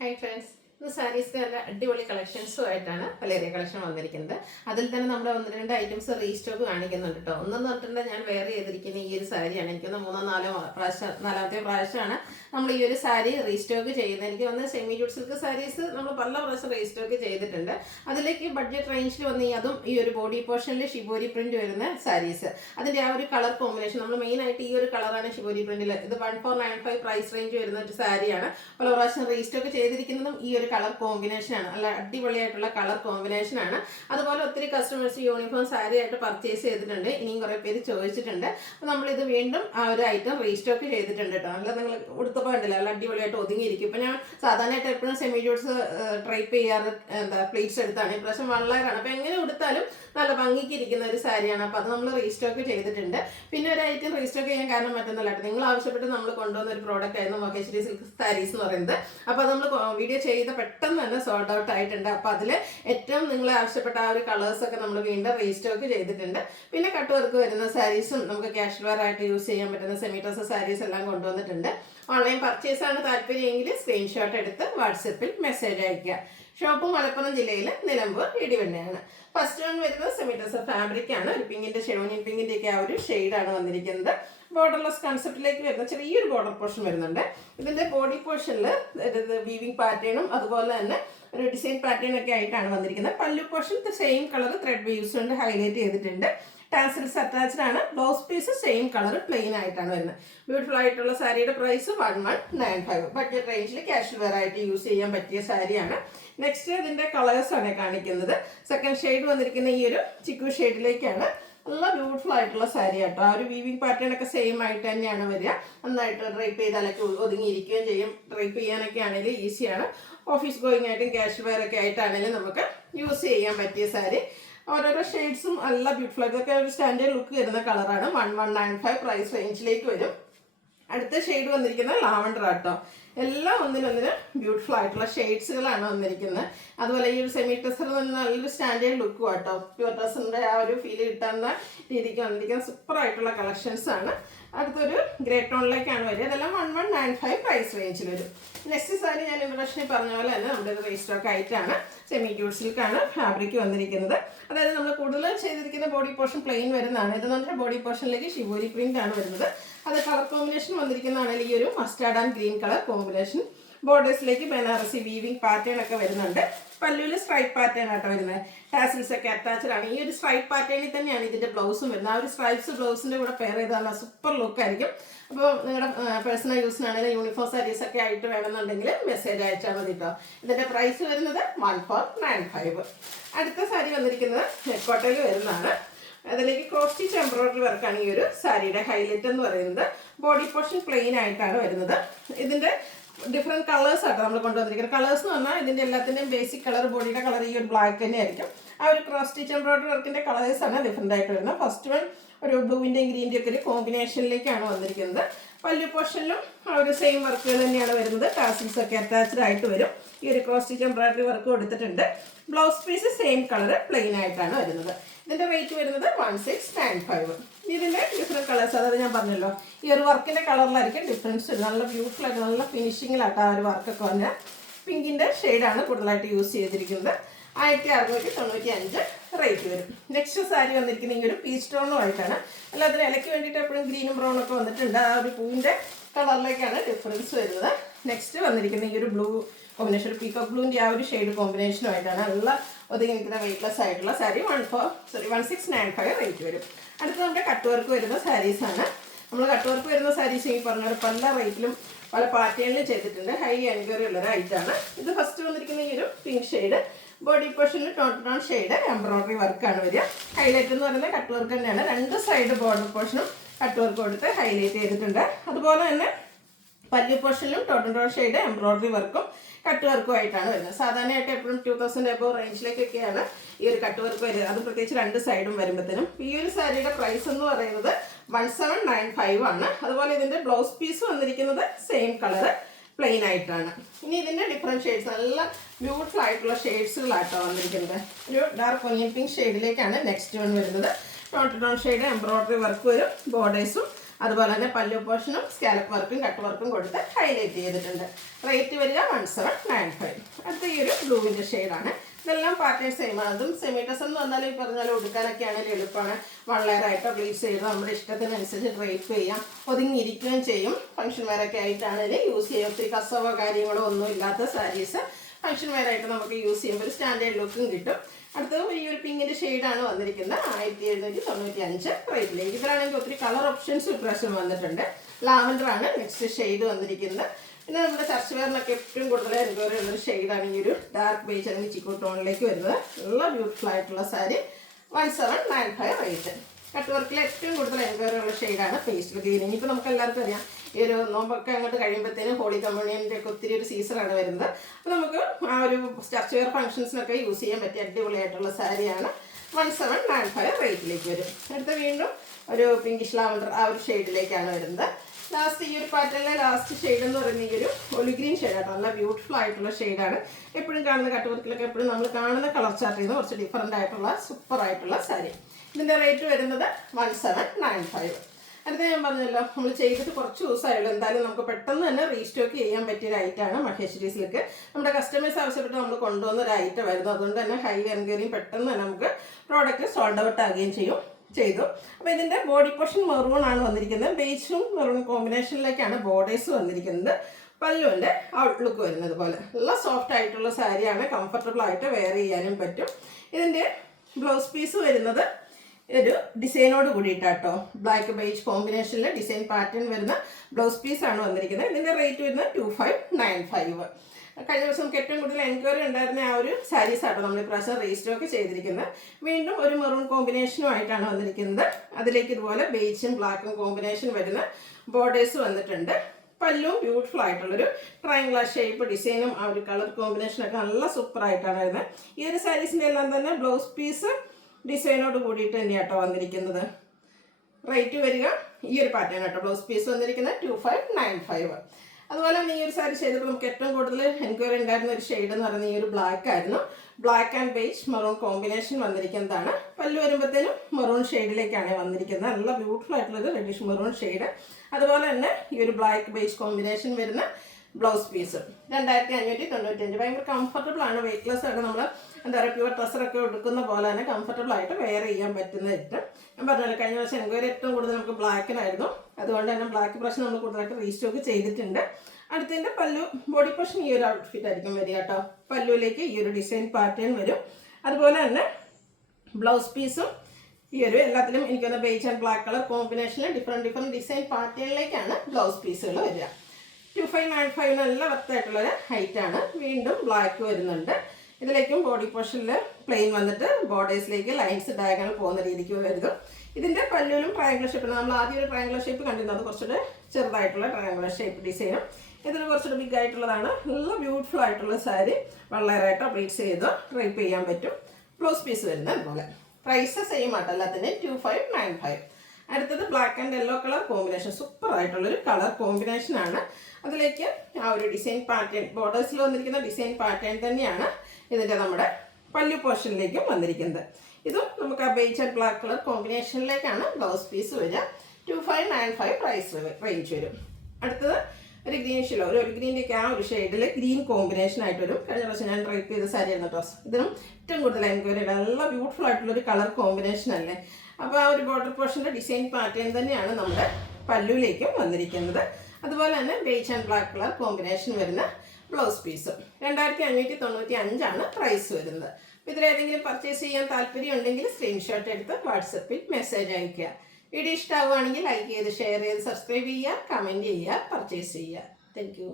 Hi friends, ഇത് സാരീസിന്റെ നല്ല അടിപൊളി കളക്ഷൻസുമായിട്ടാണ് പലേറിയ കളക്ഷൻ വന്നിരിക്കുന്നത്. അതിൽ തന്നെ നമ്മുടെ ഒന്ന് രണ്ട് ഐറ്റംസ് റീസ്റ്റോക്ക് കാണിക്കുന്നുണ്ട് കേട്ടോ. ഒന്നെന്ന് പറഞ്ഞിട്ടുണ്ടെങ്കിൽ ഞാൻ വെയർ ചെയ്തിരിക്കുന്ന ഈ ഒരു സാരിയാണ്. എനിക്കൊന്ന് നാലാമത്തെ പ്രാവശ്യമാണ് നമ്മൾ ഈ ഒരു സാരി റീസ്റ്റോക്ക് ചെയ്യുന്നത്. എനിക്ക് വന്ന് സെമി ജൂട്ട് സിൽക്ക് സാരീസ് നമ്മൾ പല പ്രാവശ്യം റീസ്റ്റോക്ക് ചെയ്തിട്ടുണ്ട്. അതിലേക്ക് ബഡ്ജറ്റ് റേഞ്ചിൽ വന്ന് അതും ഈ ഒരു ബോഡി പോർഷനിൽ ഷിബോരി പ്രിന്റ് വരുന്ന സാരീസ്, അതിന്റെ ആ ഒരു കളർ കോമ്പിനേഷൻ നമ്മൾ മെയിൻ ആയിട്ട് ഈ ഒരു കളറാണ് ഷിബോരി പ്രിന്റിൽ. ഇത് 1495 പ്രൈസ് റേഞ്ച് വരുന്ന ഒരു സാരിയാണ്. പല പ്രാവശ്യം റീസ്റ്റോക്ക് ചെയ്തിരിക്കുന്നതും ഈ ഒരു കളർ കോമ്പിനേഷൻ ആണ്. നല്ല അടിപൊളിയായിട്ടുള്ള കളർ കോമ്പിനേഷൻ ആണ്. അതുപോലെ ഒത്തിരി കസ്റ്റമേഴ്സ് യൂണിഫോം സാരി ആയിട്ട് പർച്ചേസ് ചെയ്തിട്ടുണ്ട്. ഇനിയും കുറെ പേര് ചോദിച്ചിട്ടുണ്ട്. അപ്പോൾ നമ്മളിത് വീണ്ടും ആ ഒരു ഐറ്റം റീസ്റ്റോക്ക് ചെയ്തിട്ടുണ്ട് കേട്ടോ. നല്ല നിങ്ങൾ ഉടുത്തപ്പോൾ ഉണ്ടല്ലോ നല്ല അടിപൊളിയായിട്ട് ഒതുങ്ങിയിരിക്കും. ഇപ്പം ഞാൻ സാധാരണയായിട്ട് എപ്പോഴും സെമി ജൂട്ട്സ് ട്രൈപ്പ് ചെയ്യാറ് പ്ലീറ്റ്സ് എടുത്താണ്. ഇപ്രാവശ്യം വളരെയാണ്. അപ്പം എങ്ങനെ ഉടുത്താലും നല്ല ഭംഗിക്ക് ഇരിക്കുന്ന ഒരു സാരിയാണ്. അപ്പോൾ അത് നമ്മൾ റീസ്റ്റോക്ക് ചെയ്തിട്ടുണ്ട്. പിന്നെ ഒരു ഐറ്റം റീസ്റ്റോക്ക് ചെയ്യാൻ കാരണം മറ്റൊന്നുമല്ല, നിങ്ങൾ ആവശ്യപ്പെട്ട് നമ്മൾ കൊണ്ടുവന്ന ഒരു പ്രോഡക്റ്റ് ആയിരുന്നു മഹേശ്വരി സിൽക്ക് സാരീസ് എന്ന് പറയുന്നത്. അപ്പോൾ അത് നമ്മൾ വീഡിയോ ചെയ്ത പെട്ടെന്ന് തന്നെ സോൾഡ് ഔട്ട് ആയിട്ടുണ്ട്. അപ്പോൾ അതിൽ ഏറ്റവും നിങ്ങൾ ആവശ്യപ്പെട്ട ആ ഒരു കളേഴ്സൊക്കെ നമ്മൾ വീണ്ടും റീസ്റ്റോക്ക് ചെയ്തിട്ടുണ്ട്. പിന്നെ കട്ട് വർക്ക് വരുന്ന സാരീസും നമുക്ക് ക്യാഷ് വെയർ ആയിട്ട് യൂസ് ചെയ്യാൻ പറ്റുന്ന സെമി ഡ്രസ് സാരീസ് എല്ലാം കൊണ്ടുവന്നിട്ടുണ്ട്. ഓൺലൈൻ പർച്ചേസ് ആണ് താല്പര്യമെങ്കിൽ സ്ക്രീൻഷോട്ട് എടുത്ത് വാട്സപ്പിൽ മെസ്സേജ് അയയ്ക്കുക. ഷോപ്പ് മലപ്പുറം ജില്ലയിൽ നിലമ്പൂർ ഇടിവണ്ണയാണ്. ഫസ്റ്റ് വൺ വരുന്നത് സെമി ഡ്രസ് ഫാബ്രിക് ആണ്. ഒരു പിങ്കിന്റെ ഷെവനിൻ പിങ്കിന്റെ ഒക്കെ ആ ഒരു ഷെയ്ഡാണ് വന്നിരിക്കുന്നത്. ബോർഡർലെസ് കൺസെപ്റ്റിലേക്ക് വരുന്ന ചെറിയൊരു ബോർഡർ പോർഷൻ വരുന്നുണ്ട്. ഇതിന്റെ ബോഡി പോർഷനിൽ വീവിംഗ് പാറ്റേണും അതുപോലെ തന്നെ ഒരു ഡിസൈൻ പാറ്റേൺ ഒക്കെ ആയിട്ടാണ് വന്നിരിക്കുന്നത്. പല്ലു portion same colour thread weaves കൊണ്ട് ഹൈലൈറ്റ് ചെയ്തിട്ടുണ്ട്. ടാസൽസ് അറ്റാച്ച്ഡ് ആണ്. Blouse piece same colour plain ആയിട്ടാണ് വരുന്നത്. ബ്യൂട്ടിഫുൾ ആയിട്ടുള്ള സാരിയുടെ പ്രൈസ് 1195. ബഡ്ജറ്റ് റേഞ്ചിൽ ക്യാഷ് വെയർ ആയിട്ട് യൂസ് ചെയ്യാൻ പറ്റിയ സാരിയാണ്. നെക്സ്റ്റ് ഇതിന്റെ കളേഴ്സ് ആണ് കാണിക്കുന്നത്. സെക്കൻഡ് ഷെയ്ഡ് വന്നിരിക്കുന്ന ഈ ഒരു ചിക്കു ഷെയ്ഡിലേക്കാണ്. നല്ല ബ്യൂട്ടിഫുൾ ആയിട്ടുള്ള സാരി കേട്ടോ. ആ ഒരു വീവിംഗ് പാറ്റേൺ ഒക്കെ സെയിം ആയിട്ട് തന്നെയാണ് വരിക. നന്നായിട്ട് ഡ്രൈപ്പ് ചെയ്താലൊക്കെ ഒതുങ്ങിയിരിക്കുകയും ചെയ്യും. ഡ്രൈപ്പ് ചെയ്യാനൊക്കെ ആണെങ്കിലും ഈസിയാണ്. ഓഫീസ് ഗോയിങ് ആയിട്ടും ക്യാഷ് വെയർ ഒക്കെ ആയിട്ടാണെങ്കിലും നമുക്ക് യൂസ് ചെയ്യാൻ പറ്റിയ സാരി. ഓരോരോ ഷെയ്ഡ്സും നല്ല ബ്യൂട്ടിഫുൾ ആയിട്ട് ഇതൊക്കെ ഒരു സ്റ്റാൻഡേർഡ് ലുക്ക് വരുന്ന കളറാണ്. 1195 പ്രൈസ് റേഞ്ചിലേക്ക് വരും. അടുത്ത ഷെയ്ഡ് വന്നിരിക്കുന്നത് ലാവണ്ടർ ആട്ടോ. എല്ലാം ഒന്നിനൊന്നിന് ബ്യൂട്ടിഫുൾ ആയിട്ടുള്ള ഷെയ്ഡ്സുകളാണ് വന്നിരിക്കുന്നത്. അതുപോലെ ഈ ഒരു സെമി ടെസർ നല്ലൊരു സ്റ്റാൻഡേർഡ് ലുക്കും ആട്ടോ. പ്യുവർ ടെസറിന്റെ ആ ഒരു ഫീൽ കിട്ടുന്ന രീതിക്ക് വന്നിരിക്കുന്ന സൂപ്പർ ആയിട്ടുള്ള കളക്ഷൻസ് ആണ്. അടുത്തൊരു ഗ്രേ ടോണിലേക്കാണ് വരിക. ഇതെല്ലാം 1195 പ്രൈസ് റേഞ്ചിൽ വരും. നെക്സ്റ്റ് സാരി ഞാൻ ഇൻട്രൊഡക്ഷനിൽ പറഞ്ഞ പോലെ തന്നെ നമ്മുടെ റീസ്റ്റോക്ക് ആയിട്ടാണ്. സെമി ജൂട്ട് സിൽക്കാണ് ഫാബ്രിക് വന്നിരിക്കുന്നത്. അതായത് നമ്മൾ കൂടുതൽ ചെയ്തിരിക്കുന്ന ബോഡി പോർഷൻ പ്ലെയിൻ വരുന്നതാണ്. ഇത് നമ്മുടെ ബോഡി പോർഷനിലേക്ക് ഷിബോരി പ്രിന്റ് ആണ് വരുന്നത്. അത് കളർ കോമ്പിനേഷൻ വന്നിരിക്കുന്നതാണെങ്കിൽ ഈ ഒരു mustard and green colour combination. ബോർഡേഴ്സിലേക്ക് ബനാറസി വീവിംഗ് പാറ്റേൺ ഒക്കെ വരുന്നുണ്ട്. പല്ലുവിൽ സ്ട്രൈപ്പ് പാറ്റേൺ ആട്ടോ വരുന്നത്. ടാസിൽസ് ഒക്കെ അറ്റാച്ച്ഡ് ആണ്. ഈ ഒരു സ്ട്രൈപ്പ് പാറ്റേണിൽ തന്നെയാണ് ഇതിന്റെ ബ്ലൗസും വരുന്നത്. ആ ഒരു സ്ട്രൈപ്സ് ബ്ലൗസിന്റെ കൂടെ പെയർ ചെയ്താൽ സൂപ്പർ ലുക്ക് ആയിരിക്കും. അപ്പോൾ നിങ്ങളുടെ പേഴ്സണൽ യൂസിനാണെങ്കിലും യൂണിഫോം സാരീസ് ഒക്കെ ആയിട്ട് വേണമെന്നുണ്ടെങ്കിൽ മെസ്സേജ് അയച്ചാൽ മതി കേട്ടോ. ഇതിന്റെ പ്രൈസ് വരുന്നത് 1495. അടുത്ത സാരി വന്നിരിക്കുന്നത് നെക്കോട്ടയിൽ വരുന്നതാണ്. അതിലേക്ക് ക്രോസ് സ്റ്റിച്ച് എംബ്രോയിഡറി വർക്കാണ് ഈ ഒരു സാരിയുടെ ഹൈലൈറ്റ് എന്ന് പറയുന്നത്. ബോഡി പോർഷൻ പ്ലെയിൻ ആയിട്ടാണ് വരുന്നത്. ഇതിന്റെ ഡിഫറെന്റ് കളേഴ്സ് ആട്ടോ നമ്മൾ കൊണ്ടുവന്നിരിക്കുന്നത്. കളേഴ്സ് എന്ന് പറഞ്ഞാൽ ഇതിന്റെ എല്ലാത്തിന്റെയും ബേസിക് കളർ, ബോഡിയുടെ കളർ ഈ ഒരു ബ്ലാക്ക് തന്നെ ആയിരിക്കും. ആ ഒരു ക്രോസ് സ്റ്റിച്ച് എംബ്രോയിഡറി വർക്കിന്റെ കളേഴ്സ് ആണ് ഡിഫറെന്റ് ആയിട്ട് വരുന്നത്. ഫസ്റ്റ് വൺ ഒരു ബ്ലൂവിന്റെയും ഗ്രീൻ്റെ ഒക്കെ ഒരു കോമ്പിനേഷനിലേക്കാണ് വന്നിരിക്കുന്നത്. പല്ലു പോർഷനിലും ആ ഒരു സെയിം വർക്കുകൾ തന്നെയാണ് വരുന്നത്. ടാസിൽസ് ഒക്കെ അറ്റാച്ച്ഡ് ആയിട്ട് വരും. ഈ ഒരു ക്രോസ് സ്റ്റിച്ച് എംബ്രോയിഡറി വർക്ക് കൊടുത്തിട്ടുണ്ട്. Blouse piece same colour plain ആയിട്ടാണ് വരുന്നത്. ഇതിന്റെ റേറ്റ് വരുന്നത് 1695. ഇതിന്റെ ഡിഫറെന്റ് കളേഴ്സ്, അതായത് ഞാൻ പറഞ്ഞല്ലോ ഈ ഒരു വർക്കിന്റെ കളറിലായിരിക്കും ഡിഫറൻസ്. നല്ല ബ്യൂട്ടിഫുൾ ആയിട്ട് നല്ല ഫിനിഷിങ്ങിലായിട്ട് ആ ഒരു വർക്കൊക്കെ വന്ന പിങ്കിന്റെ ഷെയ്ഡാണ് കൂടുതലായിട്ട് യൂസ് ചെയ്തിരിക്കുന്നത്. 1695 റേറ്റ് വരും. നെക്സ്റ്റ് സാരി വന്നിരിക്കുന്നത് ഈ ഒരു പീച്ച് ടോണും ആയിട്ടാണ്. അല്ലാതെ ഇലയ്ക്ക് വേണ്ടിയിട്ട് എപ്പോഴും ഗ്രീനും ബ്രൗണും ഒക്കെ വന്നിട്ടുണ്ട്. ആ ഒരു പൂവിന്റെ കളറിലേക്കാണ് ഡിഫറൻസ് വരുന്നത്. നെക്സ്റ്റ് വന്നിരിക്കുന്ന ഈ ഒരു ബ്ലൂ കോമ്പിനേഷൻ, പീക്കോക്ക് ബ്ലൂവിന്റെ ആ ഒരു ഷെയ്ഡ് കോമ്പിനേഷനുമായിട്ടാണ് നല്ല ഒതുങ്ങി നിൽക്കുന്ന വെയിറ്റ്ലെസ് ആയിട്ടുള്ള സാരി. 1695 റേറ്റ് വരും. അടുത്ത് നമ്മുടെ കട്ട് വർക്ക് വരുന്ന സാരീസ് ആണ്. നമ്മൾ കട്ട് വർക്ക് വരുന്ന സാരീസ് ഈ പറഞ്ഞ പല റേറ്റിലും പല പാറ്റേണിലും ചെയ്തിട്ടുണ്ട്. ഹൈ എൻക്വയറി ഉള്ളൊരു ഐറ്റാണ് ഇത്. ഫസ്റ്റ് വന്നിരിക്കുന്ന ഈ ഒരു പിങ്ക് ഷെയ്ഡ്, ബോഡി പോർഷനിൽ ടോൺ ഷെയ്ഡ് എംബ്രോയിഡറി വർക്കാണ് വരിക. ഹൈലൈറ്റ് എന്ന് പറയുന്നത് കട്ട് വർക്ക് തന്നെയാണ്. രണ്ട് സൈഡ് ബോർഡർ പോർഷനും കട്ട് വർക്ക് കൊടുത്ത് ഹൈലൈറ്റ് ചെയ്തിട്ടുണ്ട്. അതുപോലെ തന്നെ പല്ലു പോർഷനിലും ടോൺ ഷെയ്ഡ് എംബ്രോയിഡറി വർക്കും കട്ട് വർക്കും ആയിട്ടാണ് വരുന്നത്. സാധാരണയായിട്ട് എപ്പോഴും 2000 എബോ റേഞ്ചിലേക്കൊക്കെയാണ് ഈ ഒരു കട്ട് വർക്ക് വരിക. അത് പ്രത്യേകിച്ച് രണ്ട് സൈഡും വരുമ്പോഴത്തേനും. ഈ ഒരു സാരിയുടെ പ്രൈസ് എന്ന് പറയുന്നത് 1795 ആണ്. അതുപോലെ ഇതിന്റെ ബ്ലൗസ് പീസ് വന്നിരിക്കുന്നത് സെയിം കളർ പ്ലെയിൻ ആയിട്ടാണ്. ഇനി ഇതിന്റെ ഡിഫറെന്റ് ഷെയ്ഡ്സ്, നല്ല ബ്യൂട്ടിഫുൾ ആയിട്ടുള്ള ഷെയ്ഡ്സുകളായിട്ടോ വന്നിരിക്കുന്നത്. ഒരു ഡാർക്ക് ഒനിയൻ പിങ്ക് ഷെയ്ഡിലേക്കാണ് നെക്സ്റ്റ് വൺ വരുന്നത്. ടോൺ ഷെയ്ഡ് എംബ്രോയിഡറി വർക്ക് വരും. ബോർഡേഴ്സും അതുപോലെ തന്നെ പല്ലു പോർഷനും സ്കാലപ്പ് വർക്കും കട്ട് വർക്കും കൊടുത്ത് ഹൈലൈറ്റ് ചെയ്തിട്ടുണ്ട്. റേറ്റ് വരിക 1795. അടുത്ത ഈ ഒരു ബ്ലൂവിൻ്റെ ഷെയ്ഡാണ്. ഇതെല്ലാം പാറ്റേൺ സെയിം ആണ്. അതും സെമി ഡ്രസ് എന്ന് പറഞ്ഞാൽ ഈ പറഞ്ഞാൽ ഉടുക്കാനൊക്കെ ആണെങ്കിലും എളുപ്പമാണ്. 1 ലെയറായിട്ടോ ബ്ലീച്ച് ചെയ്ത് നമ്മുടെ ഇഷ്ടത്തിനനുസരിച്ച് ഡ്രൈപ്പ് ചെയ്യാം, ഒതുങ്ങിയിരിക്കുകയും ചെയ്യും. ഫംഗ്ഷൻ വെയറൊക്കെ ആയിട്ടാണെങ്കിൽ യൂസ് ചെയ്യാം. ഒത്തിരി കസവോ കാര്യങ്ങളോ ഒന്നും ഇല്ലാത്ത സാരീസ് ഫംഗ്ഷൻ വെയറായിട്ട് നമുക്ക് യൂസ് ചെയ്യുമ്പോൾ ഒരു സ്റ്റാൻഡേർഡ് ലുക്കും കിട്ടും. അടുത്തത് ഈ ഒരു പിങ്കിൻ്റെ ഷെയ്ഡാണ് വന്നിരിക്കുന്നത്. 1795 റേറ്റിലേക്ക്. ഇതിലാണെങ്കിൽ ഒത്തിരി കളർ ഓപ്ഷൻസ് ഇപ്രാവശ്യം വന്നിട്ടുണ്ട്. ലാവൻഡർ ആണ് നെക്സ്റ്റ് ഷെയ്ഡ് വന്നിരിക്കുന്നത്. പിന്നെ നമ്മുടെ ചർച്ച വെയറിനൊക്കെ ഏറ്റവും കൂടുതൽ എൻക്വയറി ഉള്ളൊരു ഷെയ്ഡാണ് ഈ ഒരു ഡാർക്ക് ബേജ് അല്ലെങ്കിൽ ചിക്കു ടോണിലേക്ക് വരുന്നത്. നല്ല ബ്യൂട്ടിഫുൾ ആയിട്ടുള്ള സാരി. 1795 റേറ്റ്. കട്ട് വർക്കിൽ ഏറ്റവും കൂടുതൽ എൻക്വയറി ഉള്ള ഷെയ്ഡാണ് പേസ്റ്റൽ ഗ്രീൻ. ഇനിയിപ്പോൾ നമുക്ക് എല്ലാവർക്കും അറിയാം ഈ ഒരു നോമ്പൊക്കെ അങ്ങോട്ട് കഴിയുമ്പോഴത്തേനും ഹോളി കമ്മ്യൂണിയൻ്റെ ഒക്കെ ഒത്തിരി ഒരു സീസണാണ് വരുന്നത്. അപ്പോൾ നമുക്ക് ആ ഒരു ചർച്ച വെയർ ഫംഗ്ഷൻസിനൊക്കെ യൂസ് ചെയ്യാൻ പറ്റിയ അടിപൊളിയായിട്ടുള്ള സാരിയാണ്. 1795 റേറ്റിലേക്ക് വരും. അടുത്ത വീണ്ടും ഒരു പിങ്കിഷ് ലാവൻഡർ ആ ഒരു ഷെയ്ഡിലേക്കാണ് വരുന്നത്. ലാസ്റ്റ് ഈ ഒരു പാറ്റേണിലെ ലാസ്റ്റ് ഷെയ്ഡ് എന്ന് പറയുന്നത് ഈ ഒരു ഒലിഗ്രീൻ ഷെയ്ഡാണ്. നല്ല ബ്യൂട്ടിഫുൾ ആയിട്ടുള്ള ഷെയ്ഡാണ്. എപ്പോഴും കാണുന്ന കട്ട് വർക്കിലൊക്കെ എപ്പോഴും നമ്മൾ കാണുന്ന കളർ ചാർട്ടിൽ നിന്ന് കുറച്ച് ഡിഫറൻ്റ് ആയിട്ടുള്ള സൂപ്പർ ആയിട്ടുള്ള സാരി. ഇതിൻ്റെ റേറ്റ് വരുന്നത് 1795. അടുത്ത ഞാൻ പറഞ്ഞല്ലോ നമ്മൾ ചെയ്തിട്ട് കുറച്ച് ദിവസമായുള്ളൂ. എന്തായാലും നമുക്ക് പെട്ടെന്ന് തന്നെ റീസ്റ്റോക്ക് ചെയ്യാൻ പറ്റിയ ഒരു ഐറ്റമാണ് മഹേശ്വരി സിൽക്ക്. നമ്മുടെ കസ്റ്റമേഴ്സ് ആവശ്യപ്പെട്ട് നമ്മൾ കൊണ്ടുവന്ന ഒരു ഐറ്റം ആയിരുന്നു. അതുകൊണ്ട് തന്നെ ഹൈ എൻക്വയറിയും പെട്ടെന്ന് തന്നെ നമുക്ക് പ്രോഡക്റ്റ് സോൾഡ് ഔട്ട് ആകുകയും ചെയ്തു. അപ്പോൾ ഇതിൻ്റെ ബോഡി പോർഷൻ മെറൂൺ ആണ് വന്നിരിക്കുന്നത്. ബേജും മെറൂൺ കോമ്പിനേഷനിലേക്കാണ് ബോർഡേഴ്സ് വന്നിരിക്കുന്നത്. പല്ലുവിൻ്റെ ഔട്ട്ലുക്ക് വരുന്നത് പോലെ നല്ല സോഫ്റ്റ് ആയിട്ടുള്ള സാരിയാണ്. കംഫർട്ടബിൾ ആയിട്ട് വെയർ ചെയ്യാനും പറ്റും. ഇതിൻ്റെ ബ്ലൗസ് പീസ് വരുന്നത് ഒരു ഡിസൈനോട് കൂടിയിട്ടാട്ടോ. ബ്ലാക്ക് ബേജ് കോമ്പിനേഷനിൽ ഡിസൈൻ പാറ്റേൺ വരുന്ന ബ്ലൗസ് പീസാണ് വന്നിരിക്കുന്നത്. ഇതിൻ്റെ റേറ്റ് വരുന്നത് 2595. കഴിഞ്ഞ ദിവസം നമുക്ക് ഏറ്റവും കൂടുതൽ എൻക്വയറി ഉണ്ടായിരുന്ന ആ ഒരു സാരീസ് ആട്ടോ നമ്മൾ ഇപ്രാവശ്യം റീസ്റ്റോക്ക് ചെയ്തിരിക്കുന്നത്. വീണ്ടും ഒരു മെറൂൺ കോമ്പിനേഷനുമായിട്ടാണ് വന്നിരിക്കുന്നത്. അതിലേക്ക് ഇതുപോലെ ബേജും ബ്ലാക്കും കോമ്പിനേഷൻ വരുന്ന ബോർഡേഴ്സ് വന്നിട്ടുണ്ട്. പല്ലും ബ്യൂട്ടിഫുൾ ആയിട്ടുള്ളൊരു ട്രയാങ്കുലർ ഷേപ്പ് ഡിസൈനും ആ ഒരു കളർ കോമ്പിനേഷനൊക്കെ നല്ല സൂപ്പറായിട്ടാണ് വരുന്നത്. ഈ ഒരു സാരീസിൻ്റെ എല്ലാം തന്നെ ബ്ലൗസ് പീസ് ഡിസൈനോട് കൂടിയിട്ട് തന്നെയാട്ടോ വന്നിരിക്കുന്നത്. റേറ്റ് വരിക ഈ ഒരു പാറ്റേൺ ആട്ടോ. ബ്ലൗസ് പീസ് വന്നിരിക്കുന്നത് 2595. അതുപോലെ തന്നെ ഈ ഒരു സാരി ചെയ്തപ്പോൾ നമുക്ക് ഏറ്റവും കൂടുതൽ എൻക്വയറി ഉണ്ടായിരുന്ന ഒരു ഷെയ്ഡ് എന്ന് പറയുന്നത് ഈ ഒരു ബ്ലാക്ക് ആയിരുന്നു. Black and beige maroon combination വന്നിരിക്കുന്നതാണ്. പല്ല് വരുമ്പോഴത്തേനും മെറൂൺ ഷെയ്ഡിലേക്കാണ് വന്നിരിക്കുന്നത്. നല്ല ബ്യൂട്ടിഫുൾ ആയിട്ടുള്ളൊരു റെഡിഷ് മെറൂൺ ഷെയ്ഡ്. അതുപോലെ തന്നെ ഈ ഒരു ബ്ലാക്ക് ബേജ് കോമ്പിനേഷൻ വരുന്ന ബ്ലൗസ് പീസ് 2595. ഭയങ്കര കംഫർട്ടബിൾ ആണ്. വെയ്റ്റ്ലെസ് ആണ്. നമ്മൾ എന്താ പറയുക പ്യുവർ ഡ്രസ്സറൊക്കെ എടുക്കുന്ന പോലെ തന്നെ കംഫർട്ടബിൾ ആയിട്ട് വെയർ ചെയ്യാൻ പറ്റുന്ന ഐറ്റം. ഞാൻ പറഞ്ഞല്ലോ കഴിഞ്ഞ വർഷം എൻക്വയറി ഏറ്റവും കൂടുതൽ നമുക്ക് ബ്ലാക്കിനായിരുന്നു. അതുകൊണ്ട് തന്നെ ബ്ലാക്ക് പ്രശ്നം നമ്മൾ കൂടുതലായിട്ട് റീസ്റ്റോക്ക് ചെയ്തിട്ടുണ്ട്. അടുത്തതിൻ്റെ പല്ലു ബോഡി പോർഷൻ ഈ ഒരു ഔട്ട്ഫിറ്റ് ആയിരിക്കും വരിക കേട്ടോ. പല്ലുവിലേക്ക് ഈ ഒരു ഡിസൈൻ പാറ്റേൺ വരും. അതുപോലെ തന്നെ ബ്ലൗസ് പീസും ഈ ഒരു എല്ലാത്തിലും എനിക്കൊന്ന് ബേജ് ആൻഡ് ബ്ലാക്ക് കളർ കോമ്പിനേഷനിൽ ഡിഫറെൻറ്റ് ഡിസൈൻ പാറ്റേണിലേക്കാണ് ബ്ലൗസ് പീസുകൾ വരിക. 2595 നല്ല വർത്തായിട്ടുള്ളൊരു ഹൈറ്റാണ്. വീണ്ടും ബ്ലാക്ക് വരുന്നുണ്ട്. ഇതിലേക്കും ബോഡി പോർഷനിൽ പ്ലെയിൻ വന്നിട്ട് ബോർഡേഴ്സിലേക്ക് ലൈൻസ് ഡയഗണൽ പോകുന്ന രീതിക്ക് വരുന്നു. ഇതിൻ്റെ പല്ലുവിലും ട്രയാങ്കുലർ ഷേപ്പ്. നമ്മൾ ആദ്യം ഒരു ട്രയാങ്കുലർ ഷേപ്പ് കണ്ടിരുന്നത് കുറച്ചുകൂടെ ചെറുതായിട്ടുള്ള ട്രയാങ്കുലർ ഷേപ്പ് ഡിസൈനും ഇതിൽ കുറച്ചുകൂടെ ബിഗ് ആയിട്ടുള്ളതാണ്. നല്ല ബ്യൂട്ടിഫുൾ ആയിട്ടുള്ള സാരി. വളരെയായിട്ട് ബ്ലീച്ച് ചെയ്ത് ഡ്രൈപ്പ് ചെയ്യാൻ പറ്റും. ബ്ലൗസ് പീസ് വരുന്നത് അതുപോലെ. പ്രൈസ് സെയിം ആട്ടോ എല്ലാത്തിൻ്റെ 2595. അടുത്തത് black and yellow colour combination. Super ആയിട്ടുള്ളൊരു കളർ കോമ്പിനേഷനാണ്. അതിലേക്ക് ആ ഒരു ഡിസൈൻ പാറ്റേൺ ബോർഡേഴ്സിൽ വന്നിരിക്കുന്ന ഡിസൈൻ പാറ്റേൺ തന്നെയാണ് ഇതിൻ്റെ നമ്മുടെ പല്ലു പോർഷനിലേക്കും വന്നിരിക്കുന്നത്. ഇതും നമുക്ക് ആ ബേജ് ആൻഡ് ബ്ലാക്ക് കളർ കോമ്പിനേഷനിലേക്കാണ് ബ്ലൗസ് പീസ് വരിക. 2595 പ്രൈസ് റേഞ്ച് വരും. അടുത്തത് ഒരു ഗ്രീൻ ഷെയ്ഡ്. ഒരു ഗ്രീൻ്റെയൊക്കെ ആ ഒരു ഷെയ്ഡിൽ ഗ്രീൻ കോമ്പിനേഷൻ ആയിട്ട് വരും. കഴിഞ്ഞ പ്രാവശ്യം ഞാൻ ഡ്രൈപ്പ് ചെയ്ത സാരി ആയിരുന്നു ഡ്രസ്. ഇതിനും ഏറ്റവും കൂടുതൽ എൻക്വയറി നല്ല ബ്യൂട്ടിഫുൾ ആയിട്ടുള്ളൊരു കളർ കോമ്പിനേഷൻ അല്ലേ. അപ്പോൾ ആ ഒരു ബോർഡർ പോർഷൻ്റെ ഡിസൈൻ പാറ്റേൺ തന്നെയാണ് നമ്മുടെ പല്ലുവിലേക്കും വന്നിരിക്കുന്നത്. അതുപോലെ തന്നെ beige and black colour combination വരുന്ന ബ്ലൗസ് പീസ് 2595 പ്രൈസ് വരുന്നത്. അപ്പോൾ ഇതിലേതെങ്കിലും പർച്ചേസ് ചെയ്യാൻ താല്പര്യം ഉണ്ടെങ്കിൽ സ്ക്രീൻഷോട്ട് എടുത്ത് വാട്സപ്പിൽ മെസ്സേജ് അയയ്ക്കുക. വീഡിയോ ഇഷ്ടമാവുകയാണെങ്കിൽ ലൈക്ക് ചെയ്ത് ഷെയർ ചെയ്ത് സബ്സ്ക്രൈബ് ചെയ്യുക, കമൻറ്റ് ചെയ്യുക, പർച്ചേസ് ചെയ്യുക. Thank you.